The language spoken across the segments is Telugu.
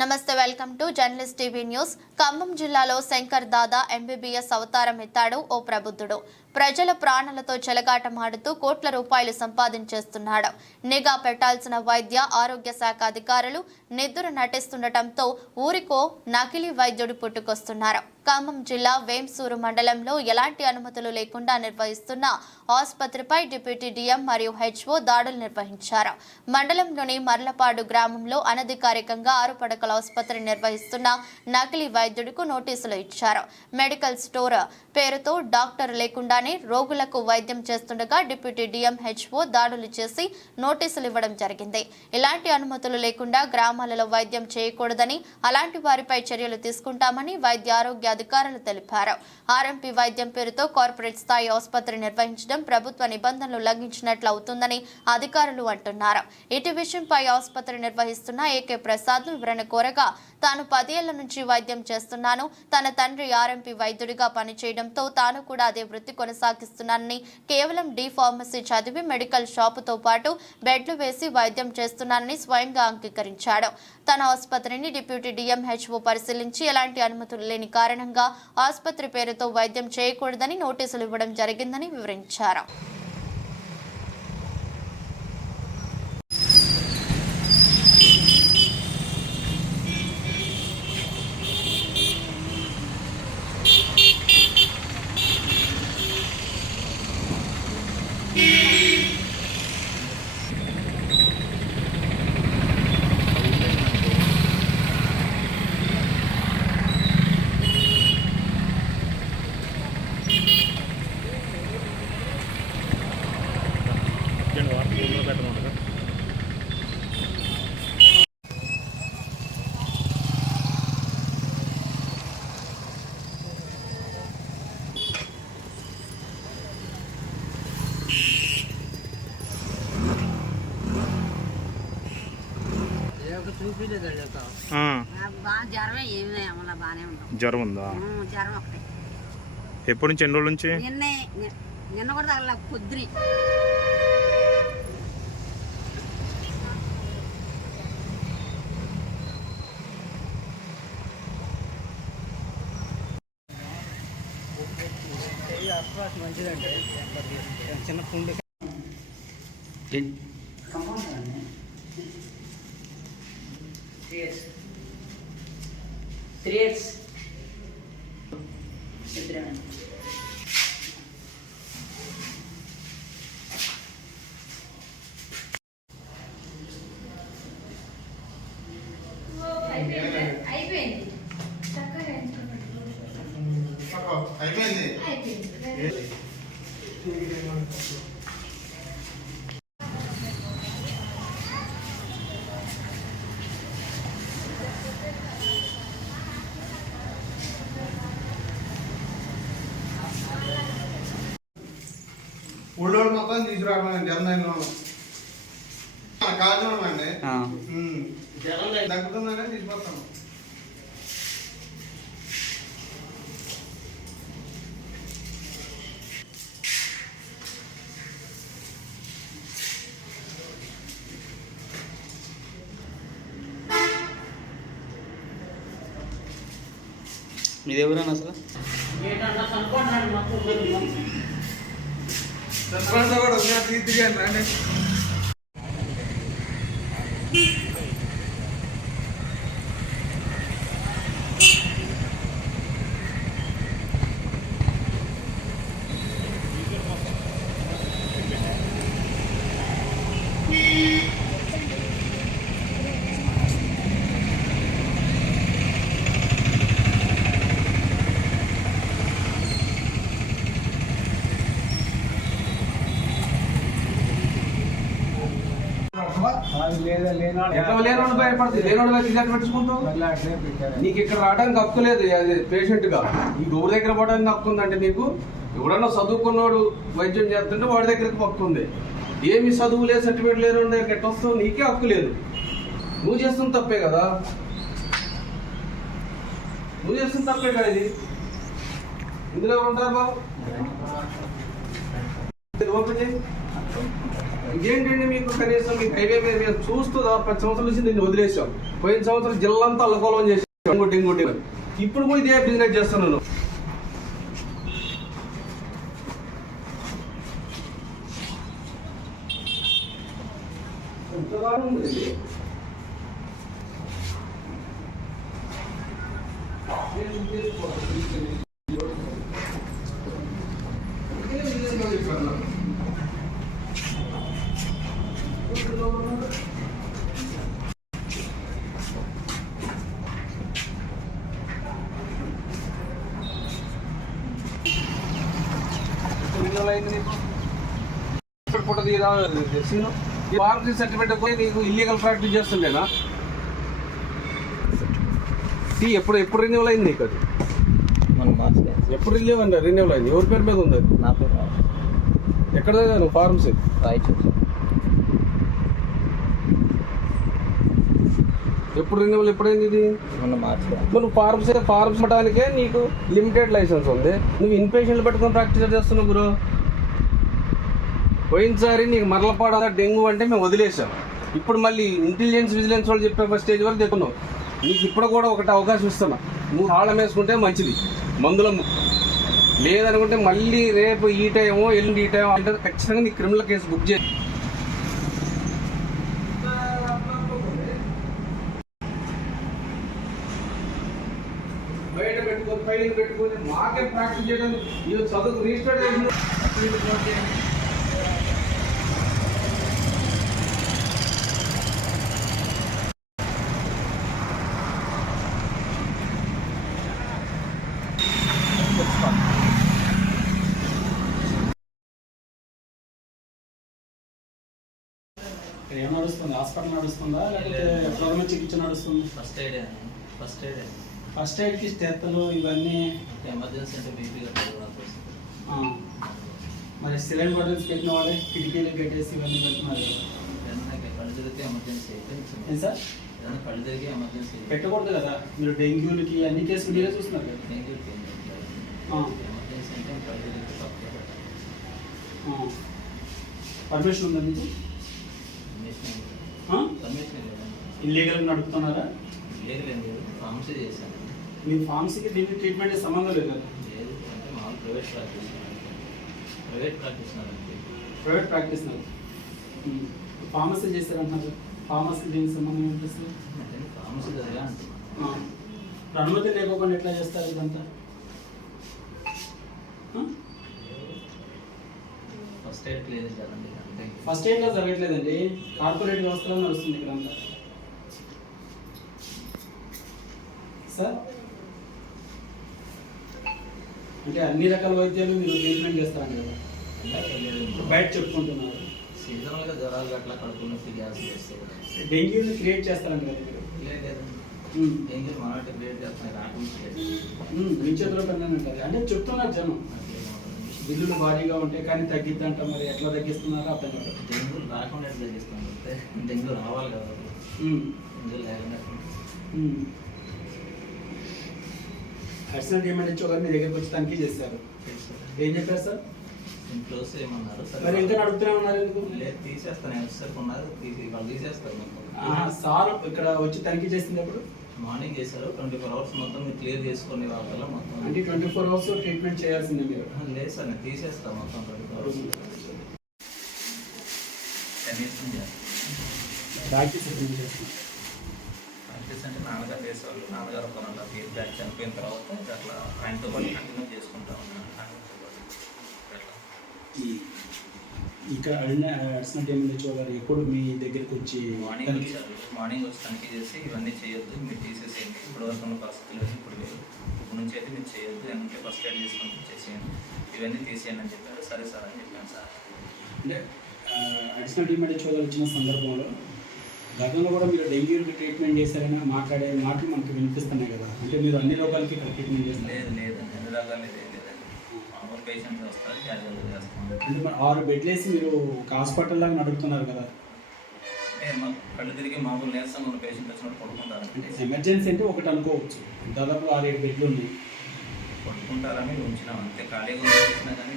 నమస్తే welcome to journalist TV news. Khammam జిల్లాలో శంకర్ దాదా ఎంబీబీఎస్ అవతారం ఎత్తాడు ఓ ప్రబుద్ధుడు. ప్రజల ప్రాణాలతో చెలగాటమాడుతూ కోట్ల రూపాయలు సంపాదించేస్తున్నాడు. నిఘా పెట్టాల్సిన వైద్య ఆరోగ్య శాఖ అధికారులు నిద్ర నటిస్తుండటంతో ఊరికో నకిలీ వైద్యుడు పుట్టుకొస్తున్నారు. ఖమ్మం జిల్లా వేంసూరు మండలంలో ఎలాంటి అనుమతులు లేకుండా నిర్వహిస్తున్న ఆసుపత్రిపై డిప్యూటీ డీఎం మరియు హెచ్ఓ దాడులు నిర్వహించారు. మండలంలోని మర్లపాడు గ్రామంలో అనధికారికంగా ఆరు పడకల ఆసుపత్రి నిర్వహిస్తున్న నకిలీ వైద్యుడికి నోటీసులు ఇచ్చారు. మెడికల్ స్టోర్ పేరుతో డాక్టర్ లేకుండా లేకుండానే రోగులకు వైద్యం చేస్తుండగా డిప్యూటీ డిఎంహెచ్ఓ దాడులు చేసి నోటీసులు ఇవ్వడం జరిగింది. ఇలాంటి అనుమతులు లేకుండా గ్రామాలలో వైద్యం చేయకూడదని అలాంటి వారిపై చర్యలు తీసుకుంటామని వైద్య ఆరోగ్య అధికారులు తెలిపారు. ఆర్ఎంపీ వైద్యం పేరుతో కార్పొరేట్ స్థాయి ఆసుపత్రి నిర్వహించడం ప్రభుత్వ నిబంధనలు ఉల్లంఘించినట్లు అవుతుందని అధికారులు అంటున్నారు. ఇటు విషయంపై ఆసుపత్రి నిర్వహిస్తున్న ఏకే ప్రసాద్ వివరణ కోరగా తాను పదేళ్ళ నుంచి వైద్యం చేస్తున్నాను. తన తండ్రి ఆర్ఎంపీ వైద్యుడిగా పనిచేయడంతో తాను కూడా అదే వృత్తి కొనసాగిస్తున్నారని కేవలం డి ఫార్మసీ చదివి మెడికల్ షాపుతో పాటు బెడ్లు వేసి వైద్యం చేస్తున్నారని స్వయంగా అంగీకరించాడు. తన ఆసుపత్రిని డిప్యూటీ డిఎంహెచ్ఓ పరిశీలించి ఎలాంటి అనుమతులు లేని కారణంగా ఆసుపత్రి పేరుతో వైద్యం చేయకూడదని నోటీసులు ఇవ్వడం జరిగిందని వివరించారు. జ్వరం ఉందా? ఎప్పటి నుంచి ఎన్ని రోజుల నుంచి? నిన్న కూడా తగల పొద్దుని. చిన్న పుండు. త్రీ ఇయర్స్ ఇద్దరేనా అయిపోయింది. ఊళ్ళోళ్ళు మొత్తం తీసుకురావడం జనం కారణం అండి. ఆ. తగ్గుతుందనే తీసుకొస్తాను మీది ఎవరైనా అసలు? ఏంటన్నా కనుక్కుంటున్నాడు మొత్తం సర్పంచ్ కూడా లేనోడు భయపడుతుంది లేనోడు రిజల్ట్ పెట్టుకుంటావు? నీకు ఇక్కడ రావడానికి హక్కు లేదు అది పేషెంట్గా ఈ గౌరు దగ్గర పోవడానికి హక్కు ఉందంటే నీకు ఎవడన్నా చదువుకున్నోడు వైద్యం చేస్తుంటే వాడి దగ్గరకు హక్కు ఉంది. ఏమి చదువు లేదు సర్టిఫికేట్ లేని దగ్గర ఎట్లా వస్తావు? నీకే హక్కు లేదు. నువ్వు చేస్తున్న తప్పే కదా. నువ్వు చేస్తున్న తప్పే కదా ఇది. ఇందులో ఉంటారు బాబు? ఓపెన్ చేయి. ఇదేంటండి మీకు కనీసం మీకు హైవే మీద చూస్తూ పది సంవత్సరాల నుంచి దీన్ని వదిలేసాం పోయిన సంవత్సరం జిల్లంతా అల్లకోలం చేసాం ఇంకోటి ఇంకోటి. ఇప్పుడు కూడా ఇదే బిజినెస్ చేస్తున్నాను ఎంత ఈ సర్టిఫికేట్ పోయి నీకు ఇల్లీగల్ ప్రాక్టీస్ చేస్తుండేనా? టీ ఎప్పుడు ఎప్పుడు రెన్యూవల్ అయింది నీకు అది? ఎప్పుడు రెన్యూవల్ అండి రెన్యూవల్ అయింది. ఎవరి పేరు మీద ఉంది నా పేరు ఎక్కడ చదివాను ఫార్మసీ రాయచూరు. ఎప్పుడు రెన్యూవల్ ఎప్పుడైంది ఇది? మొన్న మార్చి నువ్వు ఫార్మసీ ఫార్మసీ ఇవ్వడానికే నీకు లిమిటెడ్ లైసెన్స్ ఉంది. నువ్వు ఇన్ పేషెంట్లు పెట్టుకొని ప్రాక్టీస్ చేస్తున్నావు గురు? పోయినసారి నీకు మరలపాడ డెంగ్యూ అంటే మేము వదిలేసాం. ఇప్పుడు మళ్ళీ ఇంటెలిజెన్స్ విజిలెన్స్ వాళ్ళు చెప్పే స్టేజ్ వరకు తెచ్చుకున్నావు నీకు ఇప్పుడు కూడా ఒకటి అవకాశం ఇస్తున్నా. నువ్వు తాళం వేసుకుంటే మంచిది. మందుల లేదనుకుంటే మళ్ళీ రేపు ఈ టైమో ఎల్లుండి ఈ టైం అంటే ఖచ్చితంగా నీ క్రిమినల్ కేసు బుక్ చేయి బయట పెట్టుకొని పైన పెట్టుకొని మాకే ప్రాక్టీస్ చేయడం ఈ చదువు రిజిస్టర్ చేసిన ఏం నడుస్తుంది? హాస్పిటల్ నడుస్తుందా? లేకపోతే ప్రథమ చికిత్స నడుస్తుంది? First aid first aid first ఎయిడ్కి స్టెత్తులు ఇవన్నీ ఎమర్జెన్సీ అంటే బీపీ మరి సిలిండర్ బటన్స్ పెట్టిన వాళ్ళే కిటికీలు కట్టేసి ఇవన్నీ ఏదైనా కళ్ళు తిరిగితే ఎమర్జెన్సీ అయితే ఏం సార్? ఏదైనా కళ్ళు తిరిగి ఎమర్జెన్సీ పెట్టకూడదు కదా. మీరు డెంగ్యూలకి అన్ని కేసులు మీరే చూస్తున్నారు కదా. ఆ, ఎమర్జెన్సీ అంటే కళ్ళు తిరిగితే తప్పకుండా పెట్టాలి. పర్మిషన్ ఉందా మీకు? పర్మిషన్ ఇల్లీగల్ నడుపుతున్నారా? లేదు లేదు. ఫార్మసీ చేశాను. మీ ఫార్మసీకి దీనికి ట్రీట్మెంట్ సంబంధం లేదు కదా? లేదు అంటే మామూలు private practice private private pharmacy చేశారంటున్నారు pharmacy దీనికి సంబంధం ఏంటి సార్ అంటే ఫార్మసీ అంటున్నాను. ఇప్పుడు అనుమతి లేకోకుండా ఎట్లా చేస్తారు ఇదంతా? ఫస్ట్ ఎయిడ్ లేదు కదండి అంటే ఫస్ట్ ఎయిడ్లో జరగట్లేదండి. కార్పొరేట్ వ్యవస్థలో నడుస్తుంది ఇక్కడ అంతా సార్? అంటే అన్ని రకాల వైద్యాలు మీరు ట్రీట్మెంట్ చేస్తారండి కదా. లేదు బయట చెప్పుకుంటున్నారు. సీజనల్గా జ్వరాలు అట్లా కడుపు నొప్పి గ్యాస్ చేస్తే కదా. డెంగ్యూని క్రియేట్ చేస్తారండి కదా మీరు. లేదు ఉమ్. డెంగ్యూ మనోటి క్రియేట్ చేస్తున్నాయి రాకుండా మీ చేతిలో పని అంటారు అంటే చెప్తున్నారు జనం. బిల్లులు భారీగా ఉంటాయి కానీ తగ్గిద్దంట మరి ఎట్లా తగ్గిస్తున్నారో అర్థం కాదు. డెంగ్యూ రాకుండా అంటే డెంగ్యూ రావాలి కదా. డెంగ్యూ లేకుండా. అడిషనల్ డిమాండ్ ఇచ్చి ఒకరు మీ దగ్గరికి వచ్చి తనిఖీ చేశారు. ఏం చెప్పారు సార్? క్లోజ్ చేయమన్నారు. మరి ఇంకా నడుపుతూనే ఉన్నారు ఎందుకు? లేదు తీసేస్తాను. ఎంతసేపు ఉన్నారు తీసి వాళ్ళు తీసేస్తారు సార్ ఇక్కడ వచ్చి తనిఖీ చేసినప్పుడు? మార్నింగ్ చేశారు. ట్వంటీ ఫోర్ అవర్స్ మొత్తం క్లియర్ చేసుకునే వాళ్ళ మొత్తం. అంటే ట్వంటీ ఫోర్ అవర్స్ ట్రీట్మెంట్ చేయాల్సిందే మీరు. లేదు సార్ నేను తీసేస్తాను మొత్తం ట్వంటీ ఫోర్ అవర్స్ నుంచి ప్రాక్టీస్ అంటే నాన్నగారు చేసేవాళ్ళు. నాన్నగారు ఒక హాఫ్ ఇయర్ బ్యాక్ చనిపోయిన తర్వాత ఇక అట్లా ఆయనతో పాటు కంటిన్యూ చేసుకుంటా ఉన్నాను. అడిషనల్ డిమాండ్ ఇచ్చి గారు ఎప్పుడు మీ దగ్గరికి వచ్చి మార్నింగ్ వచ్చారు. మార్నింగ్ వచ్చి తనిఖీ చేసి ఇవన్నీ చేయొద్దు మీరు తీసేసేయండి. ఇప్పుడు వరకు ఉన్న పరిస్థితులు ఇప్పుడు వేరు ఇప్పుడు నుంచి అయితే మీరు చేయొద్దు ఏమంటే ఫస్ట్ ఎయిడ్ చేసుకొని చేసేయండి. ఇవన్నీ తీసేయండి అని చెప్పారు. సరే సార్ అని చెప్పాను సార్. అంటే అడిషనల్ డిమాండ్ గారు వచ్చిన సందర్భంలో గతంలో కూడా మీరు డెంగ్యూకి ట్రీట్మెంట్ చేశారని మాట్లాడే మాటలు మనకు వినిపిస్తున్నాయి కదా. అంటే మీరు అన్ని రోగాలకి ఇక్కడ ట్రీట్మెంట్ చేస్తారు. లేదు లేదు. ఏం లేదండి మామూలు పేషెంట్స్ వస్తారు క్యాజువల్గా చేస్తాం అంటే మరి ఆరు బెడ్లు వేసి మీరు ఒక హాస్పిటల్ లాగా నడుపుతున్నారు కదా. ఏ మా కళ్ళు తిరిగి మామూలు నీరసంగా ఉన్న పేషెంట్ వచ్చినప్పుడు పడుకుంటారు. అంటే ఎమర్జెన్సీ అంటే ఒకటి అనుకోవచ్చు. దాదాపు ఆరు ఏడు బెడ్లు ఉన్నాయి. పడుకుంటారని ఉంచినాం. అంతే. ఖాళీగా ఉంచినా కానీ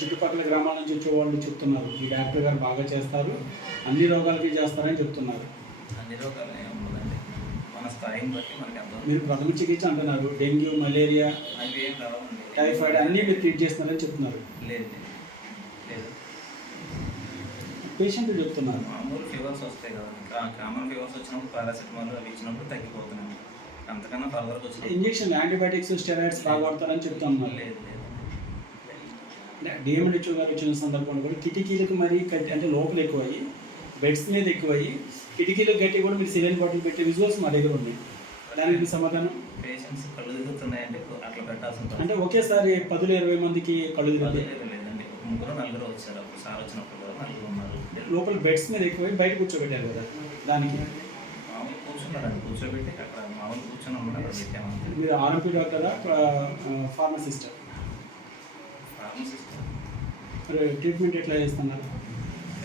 చుట్టుపక్కల గ్రామాల నుంచి వచ్చే వాళ్ళు చెప్తున్నారు. ఈ డాక్టర్ గారు బాగా చేస్తారు. అన్ని రోగాలకి చేస్తారని చెప్తున్నారు. అన్ని రోగాలు మన స్థాయిని బట్టి మనకి మీరు ప్రథమ చికిత్స అంటున్నారు. డెంగ్యూ మలేరియా అవి టైఫాయిడ్ అన్నీ మీరు ట్రీట్ చేస్తున్నారని చెప్తున్నారు. లేదు లేదు. పేషెంట్లు చెప్తున్నారు. మామూలు ఫీవర్స్ వస్తాయి కదా కామన్ ఫీవర్స్ వచ్చినప్పుడు పారాసిటమాల్ అవి ఇచ్చినప్పుడు తగ్గిపోతున్నాయి. అంతకన్నా ఫర్దర్గా వచ్చినప్పుడు ఇంజెక్షన్ యాంటీబయాటిక్స్ స్టెరాయిడ్స్ బాగా వాడతారని చెప్తున్నారు. లేదు. డిఎంహెచ్ఓ గారు వచ్చిన సందర్భంలో కూడా కిటికీలకు మరీ కట్టి అంటే లోపల ఎక్కువయ్యి బెడ్స్ మీద ఎక్కువయ్యి కిటికీలకు గట్టి కూడా మీరు సిలిండర్ బాటిల్ పెట్టే విజువల్స్ మా దగ్గర ఉన్నాయి. దానికి సమాధానం? పేషెంట్స్ కళ్ళు తిరుగుతున్నాయంటే అట్లా పెట్టాల్సిన అంటే. ఒకేసారి పదులు ఇరవై మందికి కళ్ళు లేదు తిరిగి లేదండి ముగ్గురు నలుగురు వచ్చారు. సార్ వచ్చినప్పుడు నలుగురు ఉన్నారు. లోపల బెడ్స్ మీద ఎక్కువై బయట కూర్చోబెట్టారు కదా దానికి. కూర్చున్నారండి. కూర్చోబెట్టి అక్కడ మామూలు పెట్టాము మీరు ఆర్ఎంపీ డాక్టరా ఫార్మసిస్ట్? ఫార్మసిస్ట్ ట్రీట్మెంట్ ఎట్లా చేస్తున్నారు?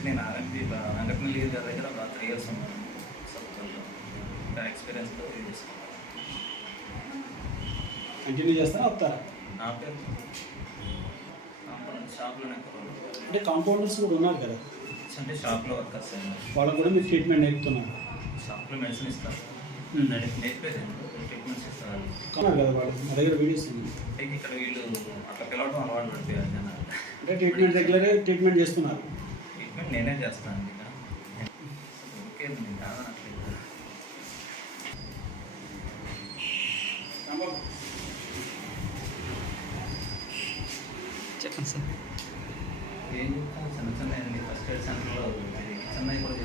నేను ఆర్ఎంపీ వెంకటనల్లి గారి దగ్గర ఒక త్రీ ఇయర్స్ ఉన్నాను. ఇంకా ఎక్స్పీరియన్స్తో ఇది చేసుకున్నాను కంటిన్యూ చేస్తారా వస్తారా? నా పేరు కాంపౌండ్ షాప్లోనే అంటే కాంపౌండర్స్ కూడా ఉన్నారు కదా? అంటే షాప్లో వర్కర్స్ వాళ్ళకు కూడా మీరు ట్రీట్మెంట్ నేర్పుతున్నారు. షాప్లో మెడిసిన్ ఇస్తారు. ట్రీట్మెంట్స్ ఇస్తారు కదా వాళ్ళు? మా దగ్గర వీడియోస్ ఇక్కడ వీళ్ళు అట్లా పిలవడం అలవాటు పడిపోయారు జనాలు. అంటే ట్రీట్మెంట్ రెగ్యులర్గా ట్రీట్మెంట్ చేస్తున్నారు. ట్రీట్మెంట్ నేనే చేస్తాను ఓకే చెప్పండి సార్. ఏం చెప్తాను? చిన్న చిన్న ఫస్ట్ ఎయిడ్ సెంటర్లో చిన్నవి కూడా